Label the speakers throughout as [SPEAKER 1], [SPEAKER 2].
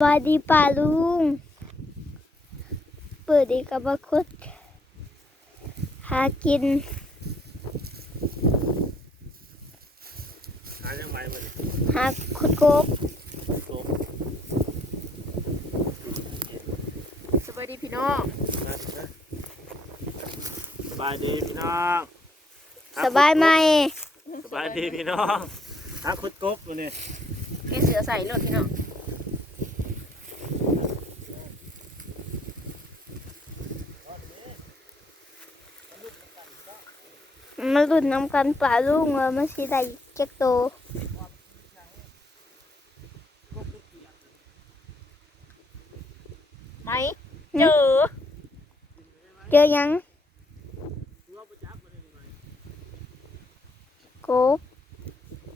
[SPEAKER 1] สวัสดีป่าลุง เปิดดีกับบักคุดหากิน
[SPEAKER 2] หายังไงมัน
[SPEAKER 1] หาคุดโกบ
[SPEAKER 2] โต
[SPEAKER 3] สวัสดีพี่น้อง
[SPEAKER 2] นะนะสบายดีพี่น้อง
[SPEAKER 1] สบายไหม
[SPEAKER 2] สบายดีพี่น้องหาคุดกบมาเนี่ย
[SPEAKER 3] แกเสือใส่รถพี่น้อง
[SPEAKER 1] มาลุ้นน้ำกันป่าลุงว่ามันสิได้จักโต
[SPEAKER 3] ไหมเจอ
[SPEAKER 1] เจอยังโกบ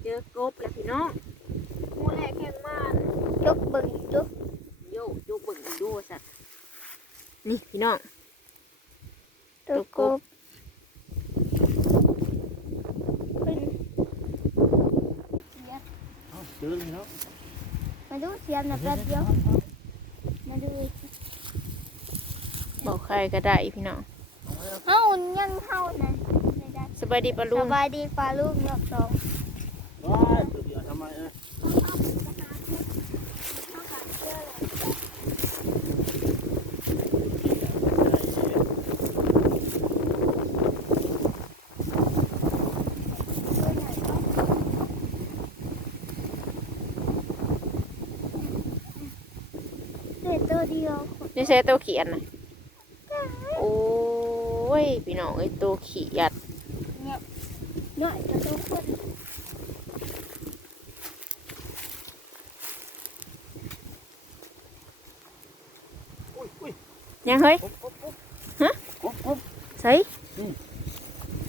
[SPEAKER 3] เจอกบแล้วพี่น้องมูแรกแข่งมาก
[SPEAKER 1] ยกเบิ่งจุ
[SPEAKER 3] โยโยกเบิ่งดูสัตว์นี่พี่น้อง
[SPEAKER 1] ตัวโกบเพิ่น
[SPEAKER 2] เอาเจอเลยเนาะ
[SPEAKER 1] มาดูเสียมนะแป๊บเดียวมาดู
[SPEAKER 3] บอกใครก็ได้พี่น้อง
[SPEAKER 1] เฮายังเฮานะไม่ได้
[SPEAKER 3] สบายดีปลาลู
[SPEAKER 1] ก
[SPEAKER 3] ส
[SPEAKER 1] บายดีปลาลูกรอบสอง
[SPEAKER 2] ว้ายเดี๋ยวทำไมเอ้ย
[SPEAKER 1] เด็ดตัวเดียว
[SPEAKER 3] นี่ใช้ตัวเขียนนะโอ้ยพี่น้องไอ้ตัวเขียด
[SPEAKER 1] เนี่ยน้อยจะตัวคน
[SPEAKER 2] อุ้ยอุ้ย
[SPEAKER 3] ยังเฮ้ย
[SPEAKER 2] กบกบกบ
[SPEAKER 3] ฮะ
[SPEAKER 2] กบกบ
[SPEAKER 3] ใส่
[SPEAKER 2] อืม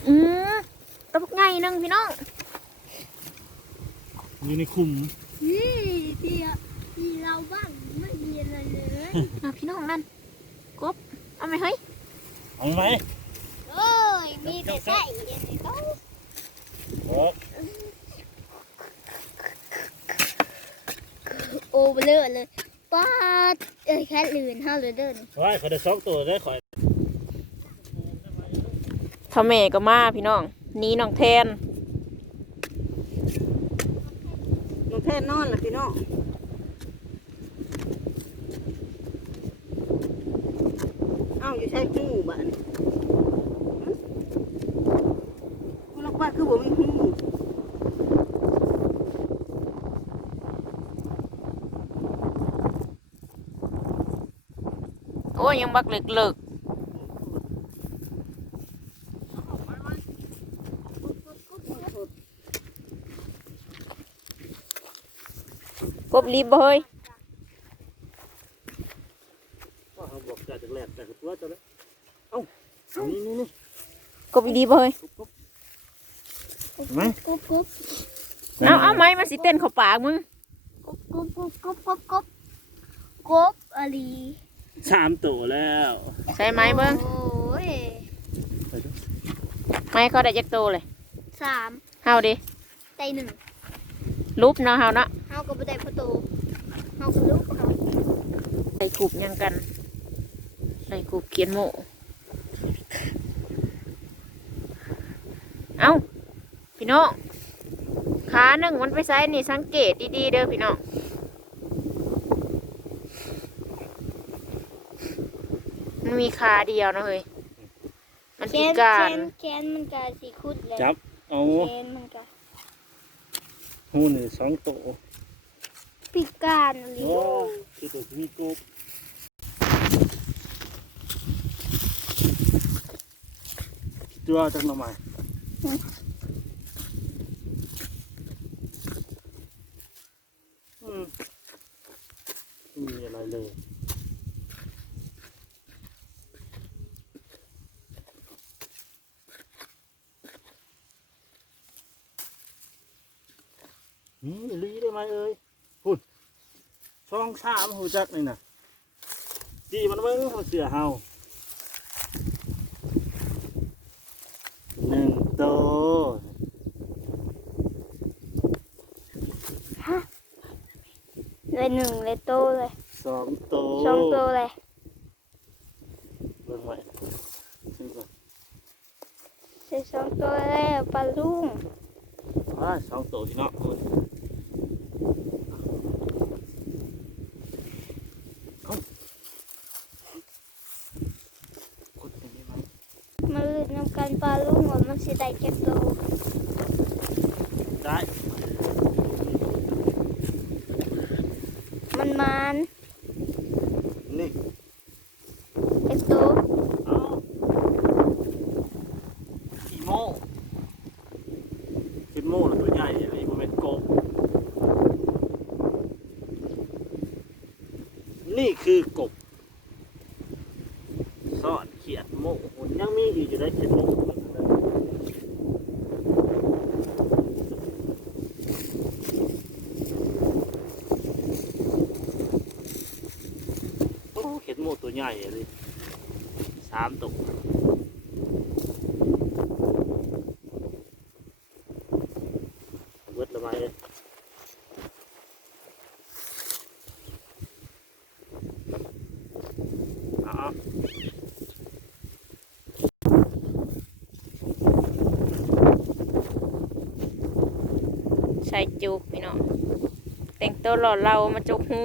[SPEAKER 3] อืมตัวบักไงนึงพี่น้อง
[SPEAKER 2] อยู่ในคุม
[SPEAKER 1] นี่พี่พี่เราบ้างไม่มีอะไร เลย
[SPEAKER 3] อะพี่น้องนั่นกบเอาไหมเฮ้ย
[SPEAKER 2] เอาไหม
[SPEAKER 1] โอ้ยมีแต่ไส้อย่างนี้ก็
[SPEAKER 2] โอ้
[SPEAKER 1] โอ้เบลอเลยป้าดเอ้ยแค่ลื่นห้าเลยเดิน
[SPEAKER 2] ว้ายเขาได้สองตัวได้ข่อย
[SPEAKER 3] ทำแม่ก็มาพี่น้องหนี่น้องแทน
[SPEAKER 4] น้องแพทย์นอนล่ะพี่น้องเอ้าอยู่ใช้หู บ้านกูลักว่าคือบ่มีหู
[SPEAKER 3] โอ้ยยังบักเลิกเลิกกบรีบบ่เฮ้ย
[SPEAKER 2] ก็เขาบอกจากแหลกจากตัวจะเลยเอ้านี่นี่นี่
[SPEAKER 3] กบอีดีบ่เฮ้ย
[SPEAKER 2] กบกบเห็นไหม
[SPEAKER 1] กุ๊บกุ๊บ
[SPEAKER 3] เอาเอาไหมมันสิเต้นเข้าปากมึง
[SPEAKER 1] กุ๊บกุ๊บกุ๊บกุ๊บกุ๊บกุ๊บกุ๊บอะไร
[SPEAKER 2] สามตัวแล้ว
[SPEAKER 3] ใส่ไหมเบิ้ง
[SPEAKER 1] โอ้ย
[SPEAKER 2] ไปดู
[SPEAKER 3] ไม้เขาได้จักโตเลย
[SPEAKER 1] สาม
[SPEAKER 3] เฮาดิ
[SPEAKER 1] ไตหนึ่ง
[SPEAKER 3] รูปเนาะเฮาเนาะ
[SPEAKER 1] เฮากับบันไดประตูเฮากับลูกเขา
[SPEAKER 3] ใส่กรุบยังกันใส่กรุบเขียนโม เอาพี่น้องขาหนึ่งมันไปใส่นี่สังเกตดีๆเด้อพี่น้องมันมีขาเดียวนะเฮ้ยมัน
[SPEAKER 1] แข
[SPEAKER 3] พิ
[SPEAKER 1] น
[SPEAKER 3] การ
[SPEAKER 1] แขนแขนมันก็สีคุดเลย
[SPEAKER 2] จับเอา
[SPEAKER 1] แขนมันก็
[SPEAKER 2] หูหนึ่งสองตัว
[SPEAKER 1] พิการหรือ
[SPEAKER 2] โอ้คือตัวที่มีกบตัวจากหน่อไม้อืม ไม่มีอะไรเลยนี่ลีได้ไหมเอ้ยพุ่นช่องสามหูจักนี่นะจีมันเบิ้งเขาเสือเฮาหนึ่งตัว
[SPEAKER 1] เลยหนึ่งเลยโตเลย
[SPEAKER 2] สองตัว
[SPEAKER 1] สองตัวเลย
[SPEAKER 2] เบิ่งไว้ซื้อก่อน
[SPEAKER 1] ใส่สองตัวแล้วปลาลุง
[SPEAKER 2] อ่าสองตัวพี่น้องเอาเอากดตรงนี้ไหม
[SPEAKER 1] มาลุ้นนำกันปลาลุงว่ามันสิได้จักตัว
[SPEAKER 2] ได้
[SPEAKER 1] มันมัน
[SPEAKER 2] นี่
[SPEAKER 1] จักตัว
[SPEAKER 2] เอาอีโม่เป็นโม่ละตัวใหญ่อะไรมันเป็นกบนี่คือกบซ่อนเขียดโม่ยังมีอีกอยู่ได้เขียดโม่โอ้เขี ยดโม่ตัวใหญ่เลยสามตัวเวิดละไมเลยเอ๋อา
[SPEAKER 3] ใส่จุกพี่น้องแต่งตัวหล่อเรามาจุกหู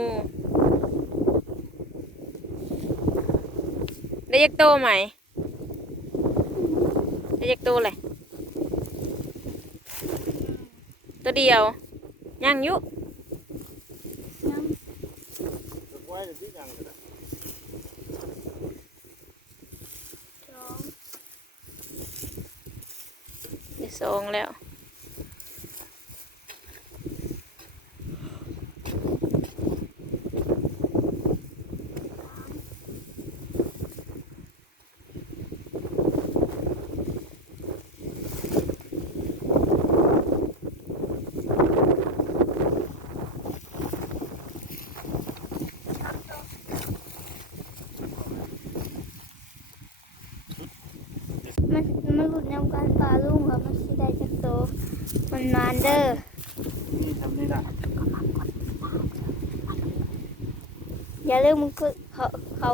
[SPEAKER 3] ได้ยักโตไหมได้ยักโตเลยตัวเดียวยังอยุ
[SPEAKER 2] ไว้เดี๋ยวที่ยังเลยนะ
[SPEAKER 1] สอง
[SPEAKER 3] ได้สองแล้ว
[SPEAKER 1] นนำกันปลาลุงว่ามันสิได้จักตัวมันมันเด้อ
[SPEAKER 2] นี่ทำนี่นะ
[SPEAKER 1] อย่าลืมกดเขาเขา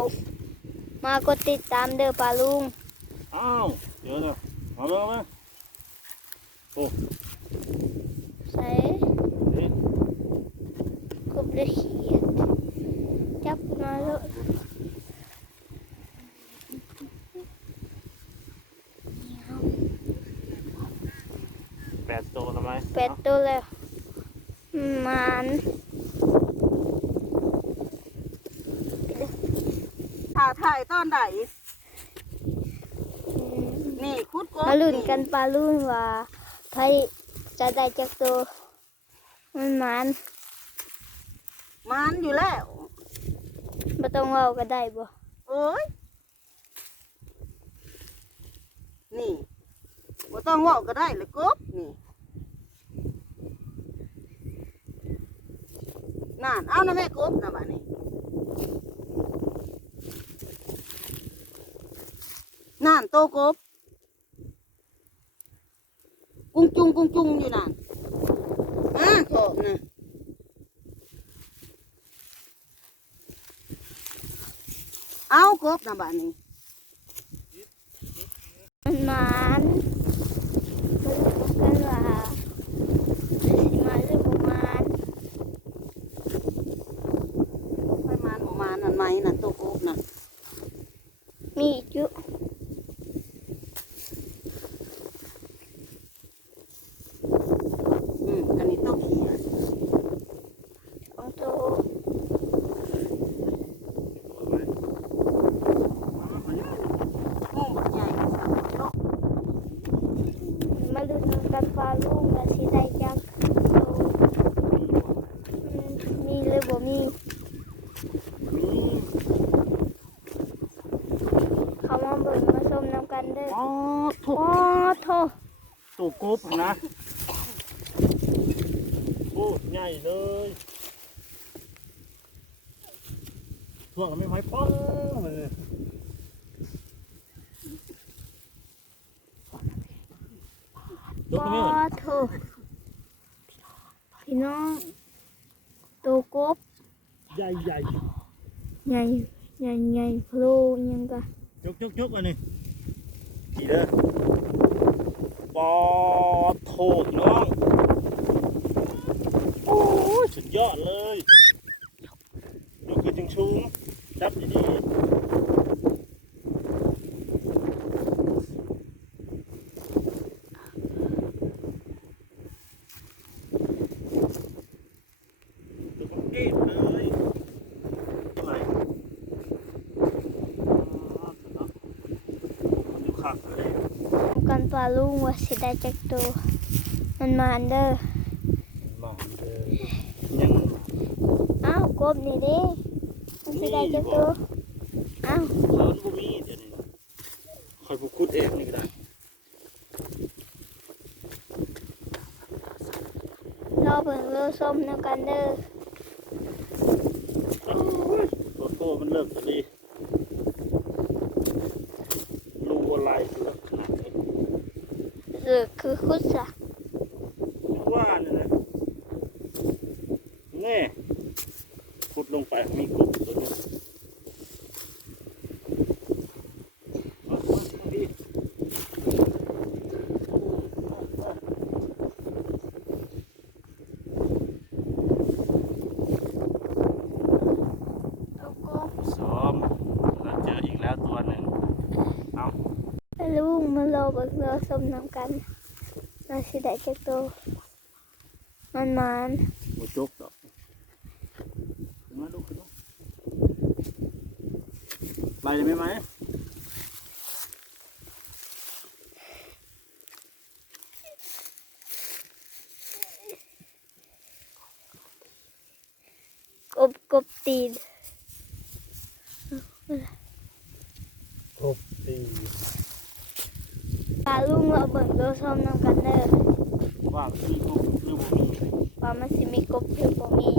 [SPEAKER 1] มากดติดตามเด้อปลาลุง
[SPEAKER 2] อ้าวเดี๋ยวเดี๋ยวมาเบิ่งมา
[SPEAKER 1] ใส่
[SPEAKER 2] เฮ้ย
[SPEAKER 1] กบเลยขีดจับมาแล้ว
[SPEAKER 2] แปดตัวทำไม
[SPEAKER 1] แป ดตัวแล้วมัน
[SPEAKER 4] ถ่าถ่ายตอนใด
[SPEAKER 1] อืม
[SPEAKER 4] นี่คุดกบ
[SPEAKER 1] มาลุ้นกันปลาลุงว่าใครจะได้จักตัวมันมัน
[SPEAKER 4] มันอยู่แล้ว
[SPEAKER 1] บ่ต้องเว้าก็ได้บ่
[SPEAKER 4] โอ้ยนี่บ่ต้องเว่าก็ได้เลยกบนี่ นั่นเอานะแม่กบนะบ้านี้นั่นโตกบ กุ้งจุงกุ้งจุงอยู่นั่นอ่าโถนะเอากบนะบ้านี้
[SPEAKER 1] มันมันมาลุ้นกันว่าสิมาหรือบ่มา
[SPEAKER 4] ไปมานหมูมานนั่นไหมนั่นตัวกบน่ะ
[SPEAKER 1] มีอีกอยู่
[SPEAKER 4] อืมอันนี้ตัวเขียด
[SPEAKER 1] สองตัว
[SPEAKER 4] งูบักใหญ่กับสามโตะ
[SPEAKER 1] มา ลุ้นกันปลาลุงว่าสิได้จักตัวอืมมีหรือบ่มี
[SPEAKER 2] มี
[SPEAKER 1] เขามาเบิ่งมาชมนำกันเด้อ
[SPEAKER 2] อ๋อถูก
[SPEAKER 1] โอ้โท
[SPEAKER 2] ตัวกบนะโอ้ใหญ่เลยช่วงไม่ไม้ป้องเลย ยก
[SPEAKER 1] โอ้
[SPEAKER 2] นี่
[SPEAKER 1] โทพี่น้องตัวกบ
[SPEAKER 2] ใหญ่ใหญ่
[SPEAKER 1] ใหญ่ใหญ่ใหญ่โผล่อิหยังก็
[SPEAKER 2] ยกยกยกอันนี้ขี่เด้อปอโถพี่น้อง โอ้ยสุดยอดเลยยกขึ้นจึงชูงจับดีๆตัวเก็บเลยทำไม อยู่ข้างทะเล
[SPEAKER 1] กันปลาลุงว่า สิได้จักตัว มันมาอันเด้อ
[SPEAKER 2] มาเลยยัง
[SPEAKER 1] อ้าวกบนี่เด้มันสิได้จักตัวอ้าว
[SPEAKER 2] เขาบ่มีเดี๋ยวนี้คอยบุคุดเองนี่ก็ได้
[SPEAKER 1] รอเบิ่งรอส้มนำกันเด้อ
[SPEAKER 2] โอ้โหมันเริ่มจะดีรูอะไรเลือกขนาดนี้
[SPEAKER 1] หรือ คือคุดซะ
[SPEAKER 2] ว่านี่ยนะแน่ขุดลงไปมีกบตัวนี้เอาเอาเอาดิ
[SPEAKER 1] เอากบ
[SPEAKER 2] ซ้อมเราเจออีกแล้วตัวหนึ่งเอา
[SPEAKER 1] ปลาลุงมารอเบิ่งรอส้มนำกัน มันสิได้จักตัวมันมาน
[SPEAKER 2] หมูจกดอกขึ้นมาลูกขึ้นมาไปเลยไหมไหม
[SPEAKER 1] กบกบตีน
[SPEAKER 2] กบตี
[SPEAKER 1] ป ลาลุงรอเบิ่งรอส้มนำกันเด้อ
[SPEAKER 2] ว่ามีกบหรือบ่มี
[SPEAKER 1] ว่ามันสิมีกบหรือบ่มี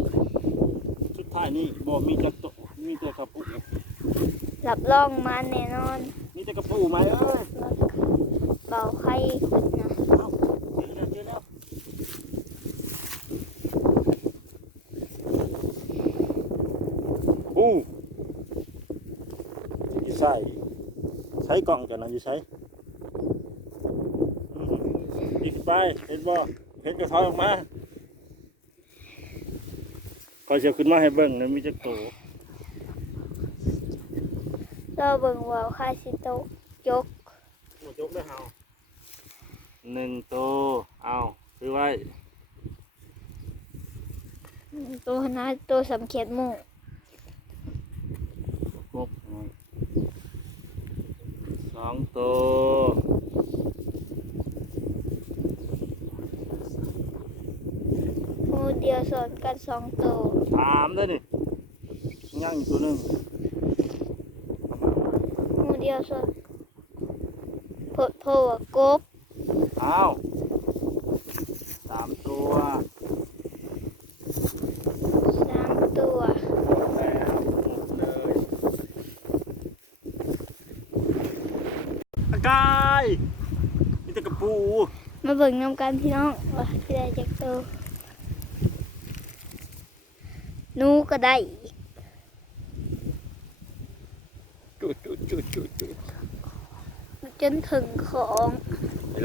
[SPEAKER 2] สุดท้ายนี่บ่มีแต่ตวมีแต่กระปุก
[SPEAKER 1] รับรองมันแน่นอน
[SPEAKER 2] มีแต่กระปูไหมเอ้ย
[SPEAKER 1] เบาไข้ขึ้นนะ
[SPEAKER 2] เอาเจอแล้วเจอแล้วอู้อยู่ใส่ใช้กล่องจากนั้นอยู่ใช้อืมอีก ไปเห็นบ่เห็นกระถอยออกมาคอยจะขึ้นมาให้เบิ่งนะมีจักโต
[SPEAKER 1] รอเบิ่งว่าไข้สิตกยก
[SPEAKER 2] หมดยกได้เฮาหนึ่งตัวเอาซื้อไว้
[SPEAKER 1] ตัวนะตัวสำเขียดหมู่
[SPEAKER 2] กบสองตัว
[SPEAKER 1] หมู่เดียวสอนกันสองตัว
[SPEAKER 2] สามเด้อนี่ย่างอีกตัวหนึ่ง
[SPEAKER 1] หมู่เดียวสอนโพดโพว่ากบ
[SPEAKER 2] เอาสามตัว
[SPEAKER 1] สามตัว
[SPEAKER 2] แล้วหมดเลยอากายมีแต่กระปู
[SPEAKER 1] มาเบิ่งนำกันพี่น้องว่าสิได้จักตัวหนู ก็ได้อีก
[SPEAKER 2] จุดจุดจุดจุดจุด
[SPEAKER 1] จนถึงของ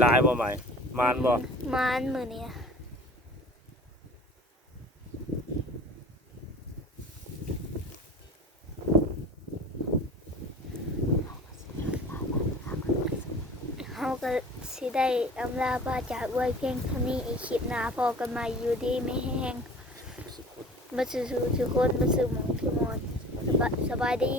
[SPEAKER 2] ลายบ่ใหม่มานบ่
[SPEAKER 1] มานมือเนี่ยเขาก็สิได้อำลาบาจากไว้เพียงเท่านี้อีกคลิปหน้าพอกันมาอยู่ดีไม่แห้ง มาสู่ทุกคนมาสู่หมองทุกมอนสบายสบายดี